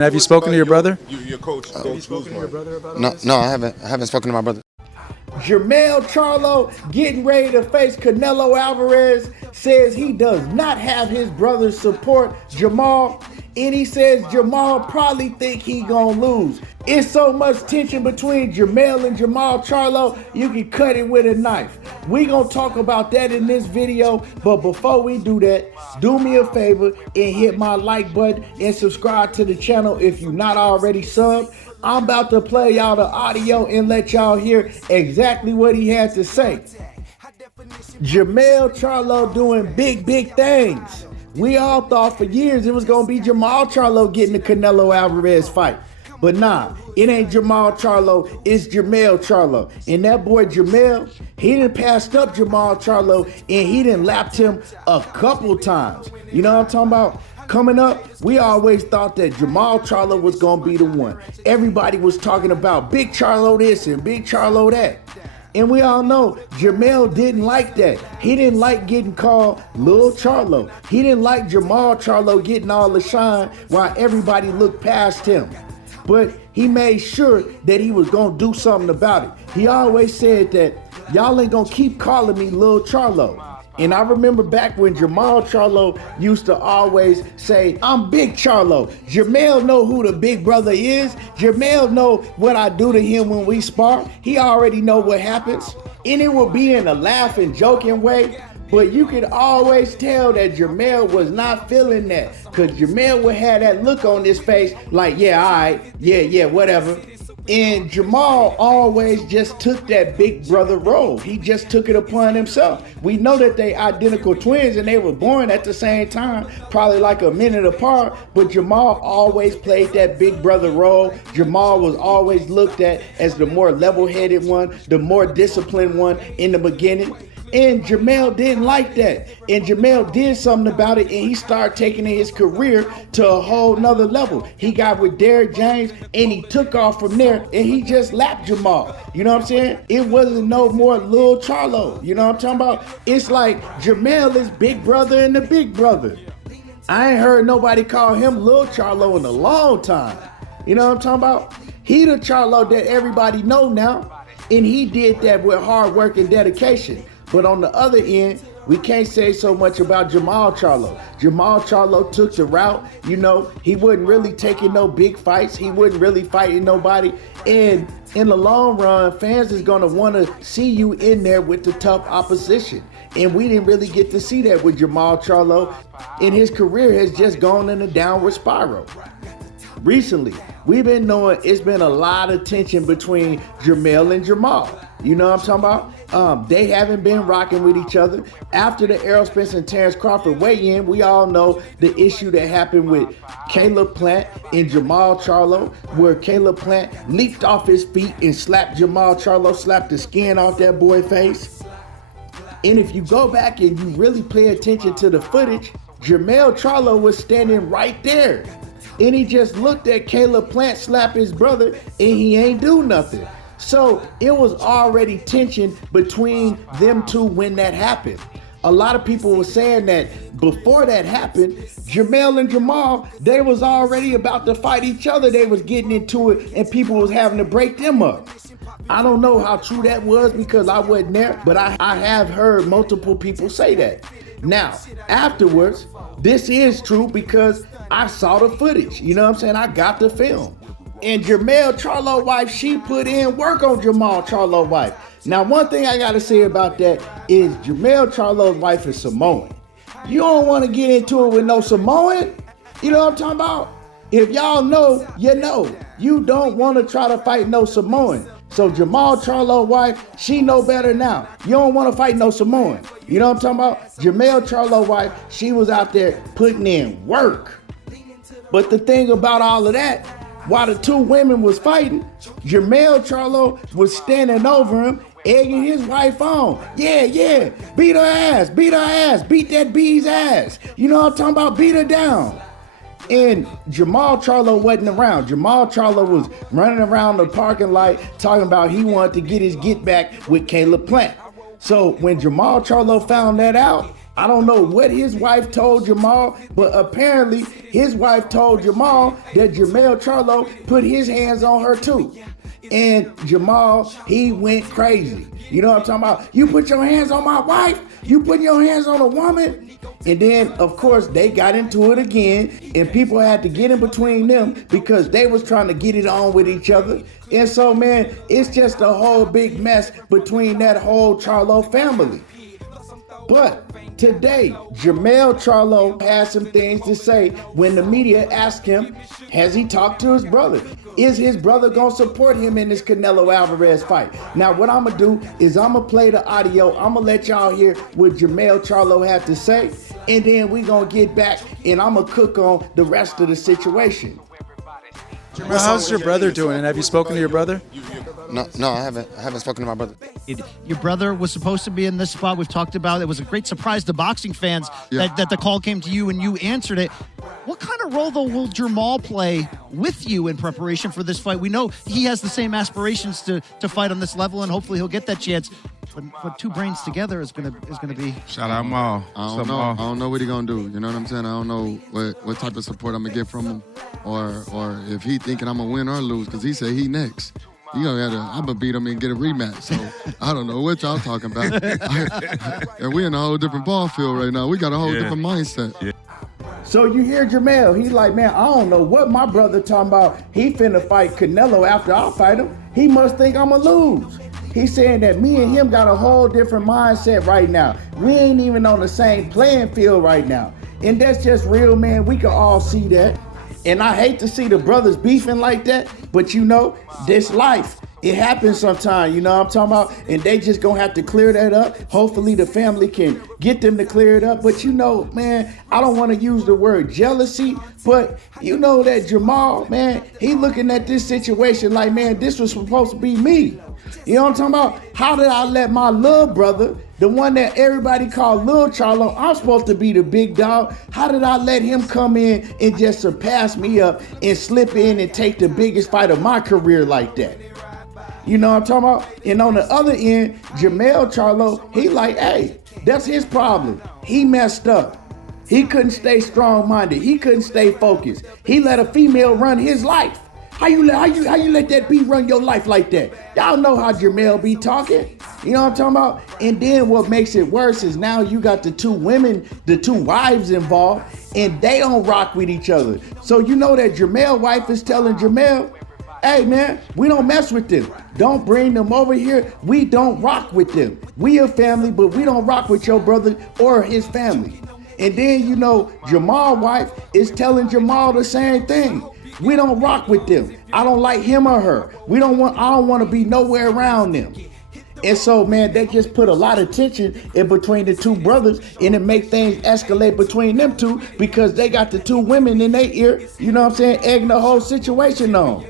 Have you spoken to your brother? Your coach. Have you spoken to your brother about all No, this? no, I haven't spoken to my brother. Jermell Charlo getting ready to face Canelo Alvarez says he does not have his brother's support, Jamal, and he says Jamal probably think he gonna lose. It's so much tension between Jermell and Jamal Charlo, you can cut it with a knife. We gonna talk about that in this video, but before we do that, do me a favor and hit my like button and subscribe to the channel if you're not already subbed. I'm about to play y'all the audio and let y'all hear exactly what he had to say. Jermell Charlo doing big things. We all thought for years it was gonna be Jamal Charlo getting the Canelo Alvarez fight. But nah, it ain't Jamal Charlo, it's Jermell Charlo. And that boy Jermell, he done passed up Jamal Charlo and he done lapped him a couple times. You know what I'm talking about? Coming up, we always thought that Jamal Charlo was gonna be the one. Everybody was talking about Big Charlo this and Big Charlo that. And we all know Jermell didn't like that. He didn't like getting called Lil Charlo. He didn't like Jamal Charlo getting all the shine while everybody looked past him. But he made sure that he was gonna do something about it. He always said that y'all ain't gonna keep calling me Lil Charlo. And I remember back when Jamal Charlo used to always say, I'm Big Charlo. Jermell know who the big brother is. Jermell know what I do to him when we spar. He already know what happens. And it will be in a laughing, joking way. But you could always tell that Jermell was not feeling that. Because Jermell would have that look on his face like, yeah, all right, yeah, whatever. And Jamal always just took that big brother role. He just took it upon himself. We know that they identical twins and they were born at the same time, probably like a minute apart, but Jamal always played that big brother role. Jamal was always looked at as the more level-headed one, the more disciplined one in the beginning. And Jermell didn't like that. And Jermell did something about it and he started taking his career to a whole nother level. He got with Derrick James and he took off from there and he just lapped Jamal. You know what I'm saying? It wasn't no more Lil Charlo. You know what I'm talking about? It's like Jermell is big brother and the big brother. I ain't heard nobody call him Lil Charlo in a long time. You know what I'm talking about? He the Charlo that everybody know now. And he did that with hard work and dedication. But on the other end, we can't say so much about Jamal Charlo. Jamal Charlo took the route, you know, he wasn't really taking no big fights. He wasn't really fighting nobody. And in the long run, fans is gonna wanna see you in there with the tough opposition. And we didn't really get to see that with Jamal Charlo. And his career has just gone in a downward spiral. Recently, we've been knowing it's been a lot of tension between Jermell and Jamal. You know what I'm talking about? They haven't been rocking with each other. After the Errol Spence and Terrence Crawford weigh-in, we all know the issue that happened with Caleb Plant and Jamal Charlo, where Caleb Plant leaped off his feet and slapped Jamal Charlo, slapped the skin off that boy's face. And if you go back and you really pay attention to the footage, Jermell Charlo was standing right there. And he just looked at Caleb Plant slap his brother and he ain't do nothing. So it was already tension between them two when that happened. A lot of people were saying that before that happened, Jermell and Jamal, they was already about to fight each other. They was getting into it and people was having to break them up. I don't know how true that was because I wasn't there, but I have heard multiple people say that. Now, afterwards, this is true because I saw the footage. You know what I'm saying? I got the film. And Jermell Charlo wife, she put in work on Jamal Charlo wife. Now, one thing I gotta say about that is Jermell Charlo's wife is Samoan. You don't wanna get into it with no Samoan. You know what I'm talking about? If y'all know, you know. You don't wanna try to fight no Samoan. So Jamal Charlo wife, she know better now. You don't wanna fight no Samoan. You know what I'm talking about? Jermell Charlo wife, she was out there putting in work. But the thing about all of that, while the two women was fighting, Jermell Charlo was standing over him, egging his wife on. Yeah, beat her ass, beat that B's ass. You know what I'm talking about? Beat her down. And Jamal Charlo wasn't around. Jamal Charlo was running around the parking lot talking about he wanted to get his get back with Caleb Plant. So when Jamal Charlo found that out, I don't know what his wife told Jermall, but apparently his wife told Jermall that Jermell Charlo put his hands on her too. And Jermall, he went crazy. You know what I'm talking about? You put your hands on my wife? You put your hands on a woman? And then, of course, they got into it again, and people had to get in between them because they was trying to get it on with each other. And so, man, it's just a whole big mess between that whole Charlo family. But today, Jermell Charlo has some things to say when the media asked him, has he talked to his brother? Is his brother gonna support him in this Canelo Alvarez fight? Now, what I'm gonna do is I'm gonna play the audio. I'm gonna let y'all hear what Jermell Charlo had to say, and then we gonna get back and I'm gonna cook on the rest of the situation. Jermell, how's your brother doing? And have you spoken to your brother? No, I haven't. I haven't spoken to my brother. Your brother was supposed to be in this spot. We've talked about it. It was a great surprise to boxing fans that the call came to you and you answered it. What kind of role, though, will Jermall play with you in preparation for this fight? We know he has the same aspirations to fight on this level, and hopefully he'll get that chance. But two brains together is gonna be. Shout out Maul. I don't know what he gonna do. You know what I'm saying? I don't know what type of support I'm gonna get from him, or if he thinking I'm gonna win or lose, because he said he next. I'm gonna beat him and get a rematch. So I don't know what y'all talking about. And we in a whole different ball field right now. We got a whole different mindset. Yeah. So you hear Jermell, he's like, man, I don't know what my brother talking about. He finna fight Canelo after I fight him. He must think I'ma lose. He's saying that me and him got a whole different mindset right now. We ain't even on the same playing field right now. And that's just real, man. We can all see that. And I hate to see the brothers beefing like that, but you know, this life, it happens sometimes, you know what I'm talking about? And they just gonna have to clear that up. Hopefully the family can get them to clear it up. But you know, man, I don't wanna use the word jealousy, but you know that Jermall, man, he looking at this situation like, man, this was supposed to be me. You know what I'm talking about? How did I let my little brother, the one that everybody called Lil Charlo, I'm supposed to be the big dog. How did I let him come in and just surpass me up and slip in and take the biggest fight of my career like that? You know what I'm talking about? And on the other end, Jermell Charlo, he like, hey, that's his problem. He messed up. He couldn't stay strong-minded. He couldn't stay focused. He let a female run his life. How you let that B run your life like that? Y'all know how Jermell be talking. You know what I'm talking about? And then what makes it worse is now you got the two women, the two wives involved, and they don't rock with each other. So you know that Jermell wife is telling Jermell, hey man, we don't mess with them. Don't bring them over here. We don't rock with them. We a family, but we don't rock with your brother or his family. And then you know Jermall's wife is telling Jermall the same thing. We don't rock with them. I don't like him or her. I don't want to be nowhere around them. And so, man, they just put a lot of tension in between the two brothers, and it make things escalate between them two because they got the two women in their ear, you know what I'm saying, egging the whole situation on.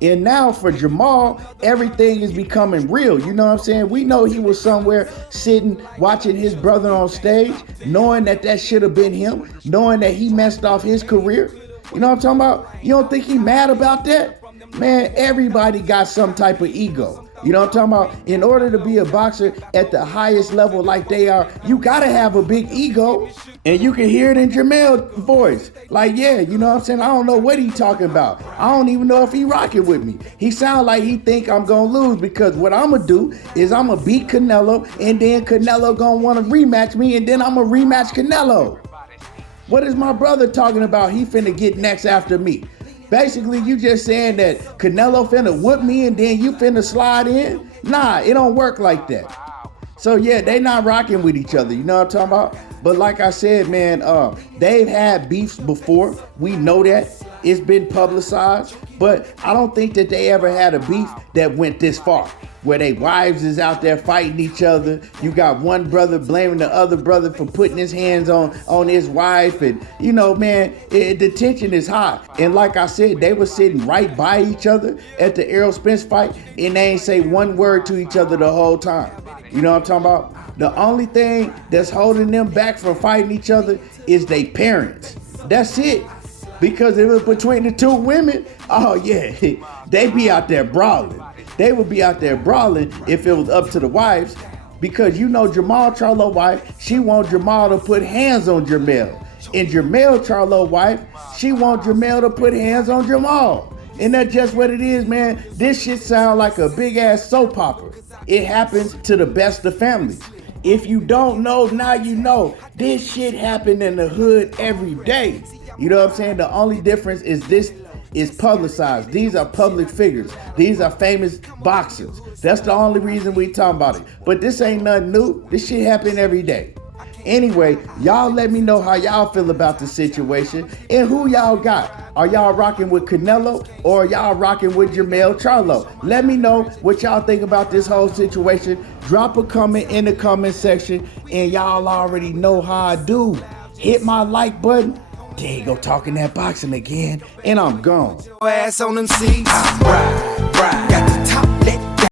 And now for Jermall, everything is becoming real. You know what I'm saying? We know he was somewhere sitting, watching his brother on stage, knowing that should have been him, knowing that he messed off his career. You know what I'm talking about? You don't think he mad about that? Man, everybody got some type of ego. You know what I'm talking about? In order to be a boxer at the highest level like they are, you gotta have a big ego. And you can hear it in Jermell's voice. Like, yeah, you know what I'm saying? I don't know what he talking about. I don't even know if he rocking with me. He sound like he think I'm gonna lose because what I'm gonna do is I'm gonna beat Canelo and then Canelo gonna wanna rematch me and then I'm gonna rematch Canelo. What is my brother talking about? He finna get next after me. Basically, you just saying that Canelo finna whoop me and then you finna slide in? Nah, it don't work like that. So yeah, they not rocking with each other. You know what I'm talking about? But like I said, man, they've had beefs before. We know that. It's been publicized. But I don't think that they ever had a beef that went this far, where they wives is out there fighting each other. You got one brother blaming the other brother for putting his hands on his wife. And, you know, man, the tension is high. And like I said, they were sitting right by each other at the Errol Spence fight, and they ain't say one word to each other the whole time. You know what I'm talking about? The only thing that's holding them back from fighting each other is their parents. That's it. Because if it was between the two women, oh yeah, they be out there brawling. They would be out there brawling if it was up to the wives. because you know Jamal Charlo wife, she want Jamal to put hands on Jermell. And Jermell Charlo wife, she want Jermell to put hands on Jamal. And that's just what it is, man. This shit sound like a big ass soap opera. It happens to the best of families. If you don't know, now you know. This shit happen in the hood every day. You know what I'm saying? The only difference is this is publicized. These are public figures. These are famous boxers. That's the only reason we talking about it. But this ain't nothing new. This shit happen every day. Anyway, y'all let me know how y'all feel about the situation and who y'all got. Are y'all rocking with Canelo or are y'all rocking with Jermell Charlo? Let me know what y'all think about this whole situation. Drop a comment in the comment section, and y'all already know how I do. Hit my like button. There you go, talking that boxing again, and I'm gone. Ass on them seats.